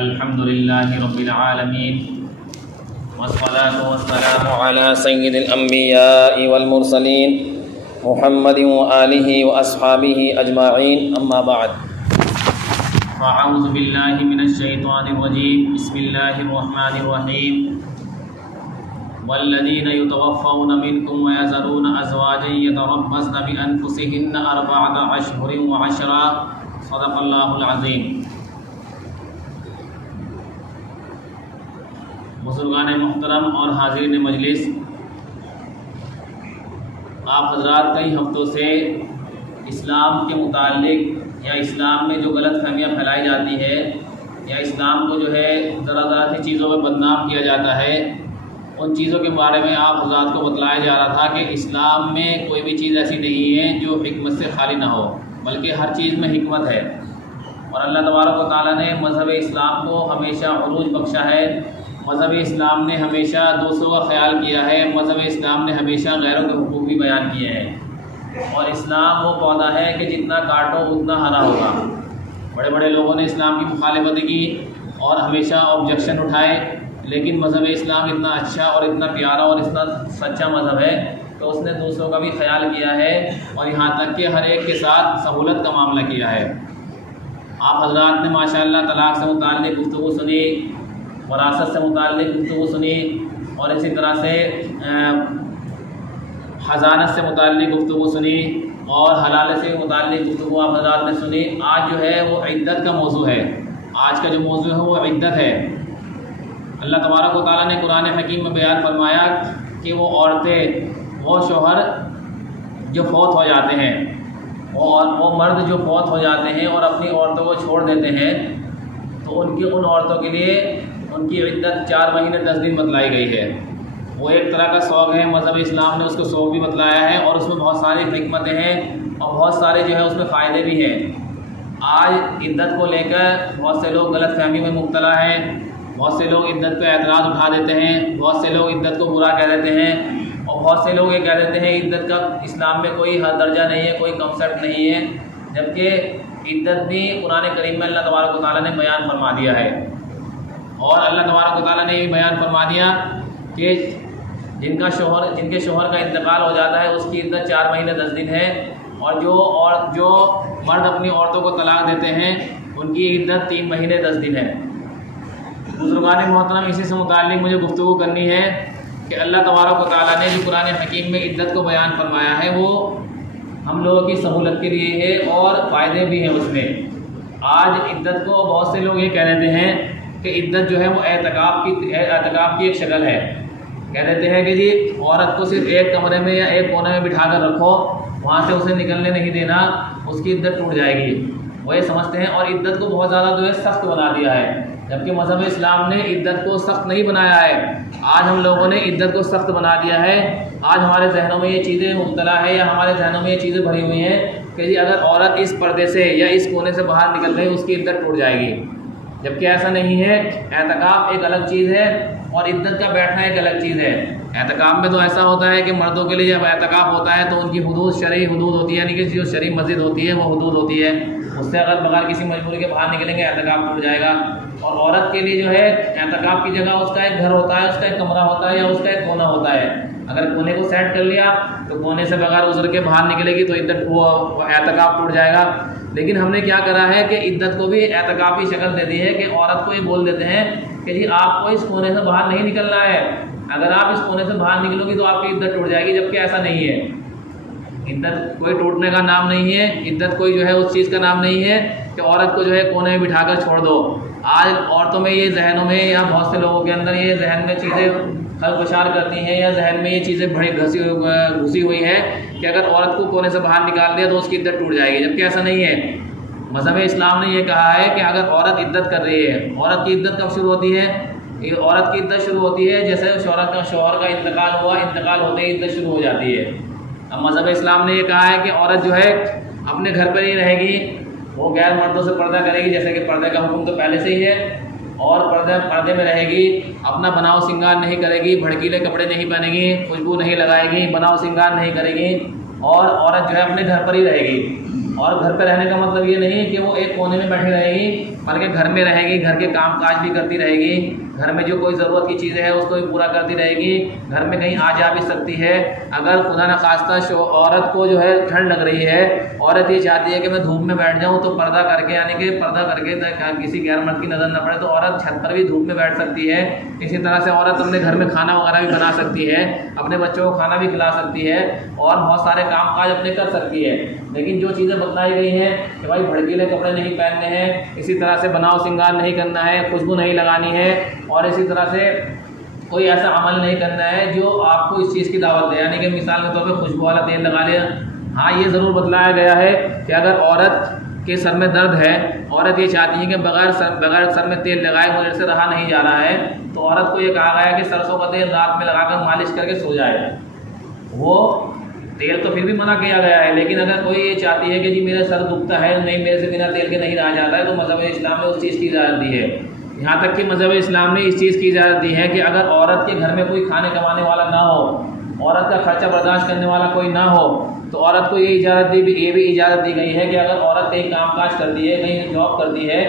الحمد للہ رب العالمین والصلاة والسلام على سید الانبیاء والمرسلین محمد وآلہ واصحابہ اجمعین، اما بعد فاعوذ باللہ من الشیطان الرجیم، بسم اللہ الرحمن الرحیم۔ والذین یتوفون منکم ویذرون ازواجا یتربصن بانفسہن اربعۃ اشہر وعشرا، صدق اللہ العظیم۔ بزرگان محترم اور حاضرین مجلس، آپ حضرات کئی ہفتوں سے اسلام کے متعلق یا اسلام میں جو غلط فہمیاں پھیلائی جاتی ہے یا اسلام کو جو ہے ذرا ذرا سی چیزوں میں بدنام کیا جاتا ہے، ان چیزوں کے بارے میں آپ حضرات کو بتلایا جا رہا تھا کہ اسلام میں کوئی بھی چیز ایسی نہیں ہے جو حکمت سے خالی نہ ہو، بلکہ ہر چیز میں حکمت ہے، اور اللہ تبارک و تعالیٰ نے مذہب اسلام کو ہمیشہ عروج بخشا ہے۔ مذہب اسلام نے ہمیشہ دوسروں کا خیال کیا ہے، مذہب اسلام نے ہمیشہ غیروں کے حقوق بھی بیان کیے ہیں، اور اسلام وہ پودا ہے کہ جتنا کاٹو اتنا ہرا ہوگا۔ بڑے بڑے لوگوں نے اسلام کی مخالفت کی اور ہمیشہ آبجیکشن اٹھائے، لیکن مذہب اسلام اتنا اچھا اور اتنا پیارا اور اتنا سچا مذہب ہے کہ اس نے دوسروں کا بھی خیال کیا ہے، اور یہاں تک کہ ہر ایک کے ساتھ سہولت کا معاملہ کیا ہے۔ آپ حضرات نے ماشاءاللہ طلاق سے متعلق گفتگو سنی، وراثت سے متعلق گفتگو سنی، اور اسی طرح سے حضانت سے متعلق گفتگو سنی، اور حلال سے متعلق گفتگو آپ حضرات نے سنی۔ آج جو ہے وہ عدت کا موضوع ہے، آج کا جو موضوع ہے وہ عدت ہے۔ اللہ تبارک و تعالیٰ نے قرآن حکیم میں بیان فرمایا کہ وہ عورتیں، وہ شوہر جو فوت ہو جاتے ہیں، وہ مرد جو فوت ہو جاتے ہیں اور اپنی عورتوں کو چھوڑ دیتے ہیں، تو ان عورتوں کے لیے ان کی عدت 4 مہینے 10 دن بتلائی گئی ہے۔ وہ ایک طرح کا سوگ ہے، مذہب اسلام نے اس کو سوگ بھی بتلایا ہے، اور اس میں بہت ساری حکمتیں ہیں اور بہت سارے جو ہے اس میں فائدے بھی ہیں۔ آج عدت کو لے کر بہت سے لوگ غلط فہمی میں مبتلا ہیں، بہت سے لوگ عدت پہ اعتراض اٹھا دیتے ہیں، بہت سے لوگ عدت کو برا کہہ دیتے ہیں، اور بہت سے لوگ یہ کہہ دیتے ہیں عدت کا اسلام میں کوئی درجہ نہیں ہے، کوئی کنسیپٹ نہیں ہے، جبکہ عدت بھی قرآن کریم میں اللہ تبارک و تعالیٰ نے بیان فرما دیا ہے۔ اور اللہ تبارک و تعالیٰ نے یہ بیان فرما دیا کہ جن کے شوہر کا انتقال ہو جاتا ہے اس کی عدت 4 مہینے 10 دن ہے، اور جو مرد اپنی عورتوں کو طلاق دیتے ہیں ان کی عدت 3 مہینے 10 دن ہے۔ بزرگان محترم، اسی سے متعلق مجھے گفتگو کرنی ہے کہ اللہ تبارک و تعالیٰ نے جو قرآن حکیم میں عدت کو بیان فرمایا ہے وہ ہم لوگوں کی سہولت کے لیے ہے، اور فائدے بھی ہیں اس میں۔ آج عدت کو بہت سے لوگ یہ کہہ دیتے ہیں کہ عدت جو ہے وہ اعتکاف کی ایک شکل ہے۔ کہہ دیتے ہیں کہ جی عورت کو صرف ایک کمرے میں یا ایک کونے میں بٹھا کر رکھو، وہاں سے اسے نکلنے نہیں دینا، اس کی عدت ٹوٹ جائے گی، وہ یہ سمجھتے ہیں، اور عدت کو بہت زیادہ جو ہے سخت بنا دیا ہے، جبکہ مذہب اسلام نے عدت کو سخت نہیں بنایا ہے۔ آج ہم لوگوں نے عدت کو سخت بنا دیا ہے۔ آج ہمارے ذہنوں میں یہ چیزیں مبتلا ہے، یا ہمارے ذہنوں میں یہ چیزیں بھری ہوئی ہیں کہ جی اگر عورت اس پردے سے یا اس کونے سے باہر نکل گئی اس کی عدت ٹوٹ جائے گی، جبکہ ایسا نہیں ہے۔ اعتکاف ایک الگ چیز ہے اور عدت کا بیٹھنا ایک الگ چیز ہے۔ اعتکاف میں تو ایسا ہوتا ہے کہ مردوں کے لیے جب اعتکاف ہوتا ہے تو ان کی حدود شرعی حدود ہوتی ہے، یعنی کہ جو شرعی مسجد ہوتی ہے وہ حدود ہوتی ہے، اس سے اگر بغیر کسی مجبوری کے باہر نکلیں گے اعتکاف ٹوٹ جائے گا۔ اور عورت کے لیے جو ہے اعتکاف کی جگہ اس کا ایک گھر ہوتا ہے، اس کا ایک کمرہ ہوتا ہے، یا اس کا ایک کونا ہوتا ہے۔ اگر کونے کو سیٹ کر لیا تو کونے سے بغیر عذر کے باہر نکلے گی تو عدت وہ اعتکاف ٹوٹ جائے گا۔ لیکن ہم نے کیا کرا ہے کہ عدت کو بھی اعتکافی شکل دے دی ہے کہ عورت کو یہ بول دیتے ہیں کہ جی آپ کو اس کونے سے باہر نہیں نکلنا ہے، اگر آپ اس کونے سے باہر نکلو گی تو آپ کی عدت ٹوٹ جائے گی، جبکہ ایسا نہیں ہے۔ عدت کوئی ٹوٹنے کا نام نہیں ہے، عدت کوئی جو ہے اس چیز کا نام نہیں ہے کہ عورت کو جو ہے کونے میں بٹھا کر چھوڑ دو۔ آج عورتوں میں یہ ذہنوں میں یا بہت سے لوگوں کے اندر یہ ذہن میں چیزیں خلفشار کرتی ہیں، یا ذہن میں یہ چیزیں بڑی گھسی ہوئی ہیں کہ اگر عورت کو کونے سے باہر نکال دیا تو اس کی عدت ٹوٹ جائے گی، جبکہ ایسا نہیں ہے۔ مذہب اسلام نے یہ کہا ہے کہ اگر عورت عدت کر رہی ہے، عورت کی عدت کب شروع ہوتی ہے؟ عورت کی عدت شروع ہوتی ہے جیسے شوہر کا انتقال ہوا، انتقال ہوتے ہی عدت شروع ہو جاتی ہے۔ اب مذہب اسلام نے یہ کہا ہے کہ عورت جو ہے اپنے گھر پر ہی رہے گی، وہ غیر مردوں سے پردہ کرے گی، جیسے کہ پردے کا حکم تو پہلے سے ہی ہے، اور پردے میں رہے گی، اپنا بناؤ سنگار نہیں کرے گی، بھڑکیلے کپڑے نہیں پہنے گی، خوشبو نہیں لگائے گی، بناؤ سنگار نہیں کرے گی، اور عورت جو ہے اپنے گھر پر ہی رہے گی۔ اور گھر پہ رہنے کا مطلب یہ نہیں کہ وہ ایک کونے میں بیٹھی رہے گی، بلکہ گھر میں رہے گی، گھر کے کام کاج بھی کرتی رہے گی، گھر میں جو کوئی ضرورت کی چیزیں ہیں اس کو بھی پورا کرتی رہے گی، گھر میں کہیں آ جا بھی سکتی ہے۔ اگر خدا نخواستہ عورت کو جو ہے ٹھنڈ لگ رہی ہے، عورت یہ چاہتی ہے کہ میں دھوپ میں بیٹھ جاؤں، تو پردہ کر کے، یعنی کہ پردہ کر کے کسی غیر مرد کی نظر نہ پڑے، تو عورت چھت پر بھی دھوپ میں بیٹھ سکتی ہے۔ اسی طرح سے عورت اپنے گھر میں کھانا وغیرہ بھی بنا سکتی ہے، اپنے بچوں کو کھانا بھی کھلا سکتی ہے، اور بہت سارے کام کاج اپنے کر سکتی ہے۔ لیکن جو چیزیں بتلائی گئی ہیں کہ بھائی بھڑکیلے کپڑے نہیں پہننے ہیں، اسی طرح سے بناؤ سنگار نہیں کرنا ہے، خوشبو نہیں لگانی ہے، اور اسی طرح سے کوئی ایسا عمل نہیں کرنا ہے جو آپ کو اس چیز کی دعوت دے، یعنی کہ مثال کے طور پہ خوشبو والا تیل لگا لیا۔ ہاں یہ ضرور بتلایا گیا ہے کہ اگر عورت کے سر میں درد ہے، عورت یہ چاہتی ہے کہ بغیر سر میں تیل لگائے مجھے سے رہا نہیں جا رہا ہے، تو عورت کو یہ کہا گیا ہے کہ سرسوں کا تیل رات میں لگا کر مالش کر کے سو جائے۔ وہ تیل تو پھر بھی منع کیا گیا ہے، لیکن اگر کوئی یہ چاہتی ہے کہ جی میرا سر دکھتا ہے، نہیں میرے سے بنا تیل کے نہیں رہا جاتا ہے، تو مذہب اسلام نے اس چیز کی اجازت دی ہے۔ یہاں تک کہ مذہب اسلام نے اس چیز کی اجازت دی ہے کہ اگر عورت کے گھر میں کوئی کھانے کمانے والا نہ ہو، عورت کا خرچہ برداشت کرنے والا کوئی نہ ہو، تو عورت کو یہ بھی اجازت دی گئی ہے کہ اگر عورت کہیں کام کاج کرتی ہے، کہیں جاب کرتی ہے،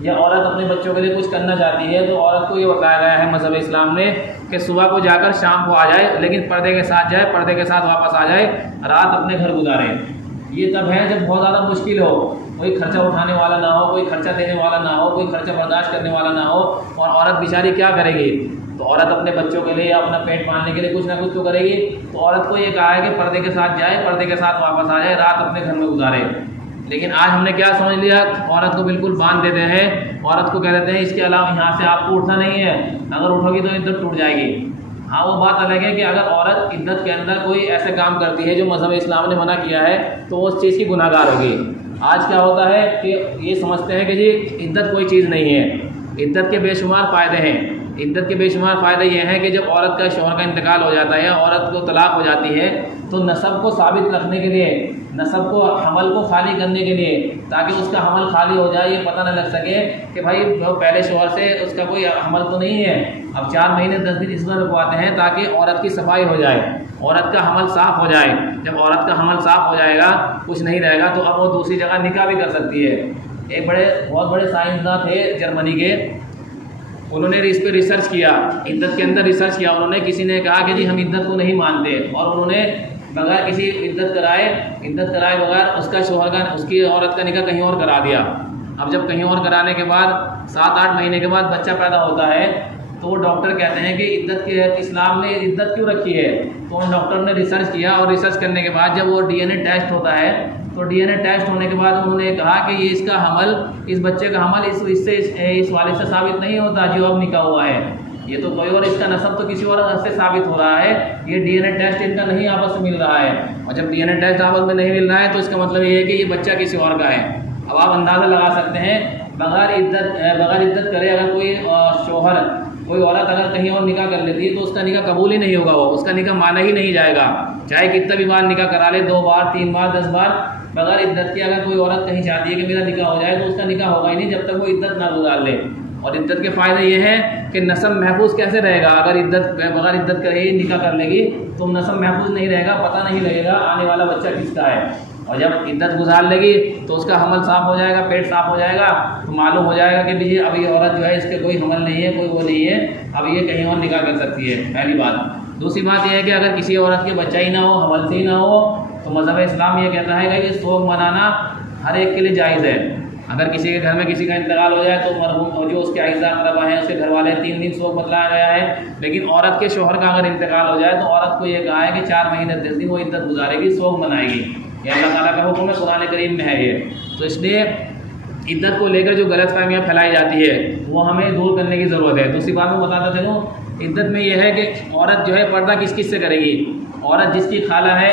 یا عورت اپنے بچوں کے لیے کچھ کرنا چاہتی ہے، تو عورت کو یہ بتایا گیا ہے مذہب اسلام نے کہ صبح کو جا کر شام کو آ جائے، لیکن پردے کے ساتھ جائے، پردے کے ساتھ واپس آ جائے، رات اپنے گھر گزارے۔ یہ تب ہے جب بہت زیادہ مشکل ہو، کوئی خرچہ اٹھانے والا نہ ہو، کوئی خرچہ دینے والا نہ ہو، کوئی خرچہ برداشت کرنے والا نہ ہو، اور عورت بیچاری کیا کرے گی؟ تو عورت اپنے بچوں کے لیے یا اپنا پیٹ پالنے کے لیے کچھ نہ کچھ تو کرے گی۔ تو عورت کو یہ کہا ہے کہ پردے کے ساتھ جائے، پردے کے ساتھ واپس آ جائے، رات اپنے گھر میں گزارے۔ لیکن آج ہم نے کیا سمجھ لیا؟ عورت کو بالکل باندھ دیتے ہیں، عورت کو کہہ دیتے ہیں اس کے علاوہ یہاں سے آپ کو اٹھنا نہیں ہے، اگر اٹھو گی تو عدت ٹوٹ جائے گی۔ ہاں وہ بات الگ ہے کہ اگر عورت عدت کے اندر کوئی ایسے کام کرتی ہے جو مذہب اسلام نے منع کیا ہے، تو وہ اس چیز کی گناہ گار ہوگی۔ آج کیا ہوتا ہے کہ یہ سمجھتے ہیں کہ جی عدت کوئی چیز نہیں ہے، عدت کے بے شمار فائدے ہیں۔ عدت کے بے شمار فائدے یہ ہیں کہ جب عورت کا شوہر کا انتقال ہو جاتا ہے، عورت کو طلاق ہو جاتی ہے، تو نسب کو ثابت رکھنے کے لیے، نسب کو حمل کو خالی کرنے کے لیے، تاکہ اس کا حمل خالی ہو جائے، یہ پتہ نہ لگ سکے کہ بھائی جو پہلے شوہر سے اس کا کوئی حمل تو نہیں ہے، اب 4 مہینے 10 دن اس میں رکھواتے ہیں تاکہ عورت کی صفائی ہو جائے، عورت کا حمل صاف ہو جائے۔ جب عورت کا حمل صاف ہو جائے گا، کچھ نہیں رہے گا، تو اب وہ دوسری جگہ نکاح بھی کر سکتی ہے۔ ایک بہت بڑے سائنسداں تھے جرمنی کے، انہوں نے اس پہ ریسرچ کیا، عدت کے اندر ریسرچ کیا۔ انہوں نے کسی نے کہا کہ جی ہم عدت کو نہیں مانتے، اور انہوں نے بغیر کسی عدت کرائے بغیر اس کا شوہر کا، اس کی عورت کا نکاح کہیں اور کرا دیا۔ اب جب کہیں اور کرانے کے بعد 7-8 مہینے کے بعد بچہ پیدا ہوتا ہے، تو وہ ڈاکٹر کہتے ہیں کہ عدت کے اسلام نے عدت کیوں رکھی ہے؟ تو ان ڈاکٹر نے ریسرچ کیا، اور ریسرچ کرنے کے بعد جب وہ ڈی این اے ٹیسٹ ہوتا ہے، تو ڈی این اے ٹیسٹ ہونے کے بعد انہوں نے کہا کہ یہ اس کا حمل، اس بچے کا حمل اس والد سے ثابت نہیں ہوتا جو اب نکاح ہوا ہے، یہ تو کوئی اور، اس کا نسب تو کسی اور سے ثابت ہو رہا ہے، یہ ڈی این اے ٹیسٹ ان کا نہیں آپس میں مل رہا ہے۔ اور جب ڈی این اے ٹیسٹ آپس میں نہیں مل رہا ہے، تو اس کا مطلب یہ ہے کہ یہ بچہ کسی اور کا ہے۔ اب آپ اندازہ لگا سکتے ہیں، بغیر عدت کرے اگر کوئی شوہر، کوئی عورت اگر کہیں اور نکاح کر لیتی ہے، تو اس کا نکاح قبول ہی نہیں ہوگا، وہ اس کا نکاح مانا ہی نہیں جائے گا، چاہے کتنا بھی بار نکاح کرا لے، 2 بار 3 بار 10 بار، بغیر عدت کے اگر کوئی عورت کہیں چاہتی ہے کہ میرا نکاح ہو جائے، تو اس کا نکاح ہوگا ہی نہیں جب تک وہ عدت نہ گزار لے۔ اور عدت کے فائدے یہ ہیں کہ نسب محفوظ کیسے رہے گا؟ اگر بغیر عدت کرے ہی نکاح کر لے گی تو نسب محفوظ نہیں رہے گا، پتہ نہیں لگے گا آنے والا بچہ کس کا ہے۔ اور جب عدت گزار لے گی تو اس کا حمل صاف ہو جائے گا، پیٹ صاف ہو جائے گا، تو معلوم ہو جائے گا کہ بھئی اب یہ عورت جو ہے اس کے کوئی حمل نہیں ہے، کوئی وہ نہیں ہے، اب یہ کہیں اور نکاح کر سکتی ہے، پہلی بات۔ دوسری بات یہ ہے کہ اگر کسی عورت کے بچہ ہی نہ ہو، حمل سے ہی نہ ہو، تو مذہب اسلام یہ کہتا ہے کہ یہ سوگ منانا ہر ایک کے لیے جائز ہے۔ اگر کسی کے گھر میں کسی کا انتقال ہو جائے، تو مرحوم جو اس کے اعزاء اقربا ہیں، اس کے گھر والے 3 دن سوگ بتلایا گیا ہے، لیکن عورت کے شوہر کا اگر انتقال ہو جائے، تو عورت کو یہ کہا ہے کہ 4 مہینے 10 دن وہ عدت گزارے گی، سوگ منائے گی۔ یہ اللہ تعالیٰ کا حکم ہے، قرآن کریم میں ہے یہ۔ تو اس لیے عدت کو لے کر جو غلط فہمیاں پھیلائی جاتی ہے، وہ ہمیں دور کرنے کی ضرورت ہے۔ دوسری بات میں بتاتا چلوں، عدت میں یہ ہے کہ عورت جو ہے پردہ کس سے کرے گی؟ عورت جس کی خالہ ہے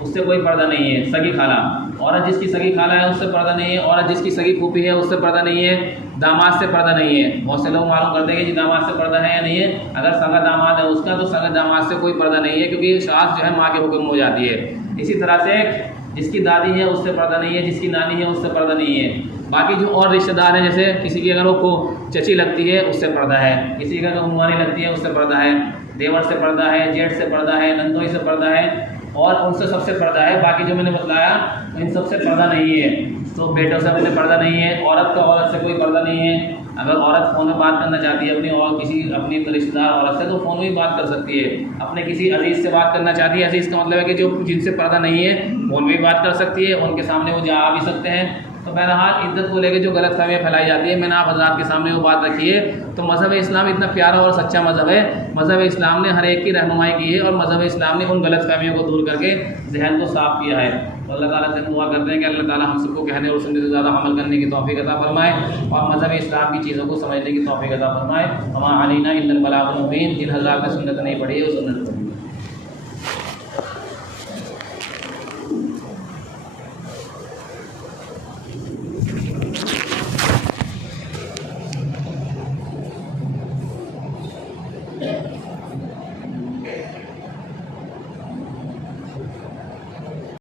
اس سے کوئی پردہ نہیں ہے، سگی خالہ۔ عورت جس کی سگی خالہ ہے اس سے پردہ نہیں ہے، عورت جس کی سگی پھوپھی ہے اس سے پردہ نہیں ہے، داماد سے پردہ نہیں ہے۔ بہت سے لوگ معلوم کرتے ہیں کہ جی داماد سے پردہ ہے یا نہیں ہے، اگر سگا داماد ہے اس کا، تو سگا داماد سے کوئی پردہ نہیں ہے، کیونکہ شاذ جو ہے ماں کے حکم ہو جاتی ہے۔ اسی طرح سے جس کی دادی ہے اس سے پردہ نہیں ہے، جس کی نانی ہے اس سے پردہ نہیں ہے۔ باقی جو اور رشتہ دار ہیں، جیسے کسی کی اگر وہ چچی لگتی ہے اس سے پردہ ہے، کسی کی اگر عموانی لگتی ہے اس سے پردہ ہے، دیور سے پردہ ہے، جیٹھ سے پردہ ہے، نندوئی سے پردہ ہے، اور ان سے سب سے پردہ ہے، باقی جو میں نے بتلایا ان سب سے پردہ نہیں ہے۔ تو بیٹوں سے اپنے پردہ نہیں ہے، عورت کا عورت سے کوئی پردہ نہیں ہے۔ اگر عورت فون میں بات کرنا چاہتی ہے اپنی اور کسی اپنی رشتہ دار عورت سے تو فون میں بھی بات کر سکتی ہے۔ اپنے کسی عزیز سے بات کرنا چاہتی ہے، عزیز کا مطلب ہے کہ جو جن سے پردہ نہیں ہے فون میں بھی بات کر سکتی ہے، ان کے سامنے وہ جا بھی سکتے ہیں۔ تو بہرحال عدت کو لے کے جو غلط فہمیاں پھیلائی جاتی ہے، میں نے آپ حضرات کے سامنے وہ بات رکھی ہے۔ تو مذہب اسلام اتنا پیارا اور سچا مذہب ہے، مذہب اسلام نے ہر ایک کی رہنمائی کی ہے، اور مذہب اسلام نے ان غلط فہمیوں کو دور کر کے ذہن کو صاف کیا ہے۔ تو اللہ تعالیٰ سے دعا کرتے ہیں کہ اللہ تعالیٰ ہم سب کو کہنے اور سننے سے زیادہ عمل کرنے کی توفیق عطا فرمائے، اور مذہب اسلام کی چیزوں کو سمجھنے کی توفیق عطا فرمائے۔ ہمارا علینا الا البلاغ المبین، جن حضرات نے سنت نہیں پڑھی ہے وہ سنت پڑھی۔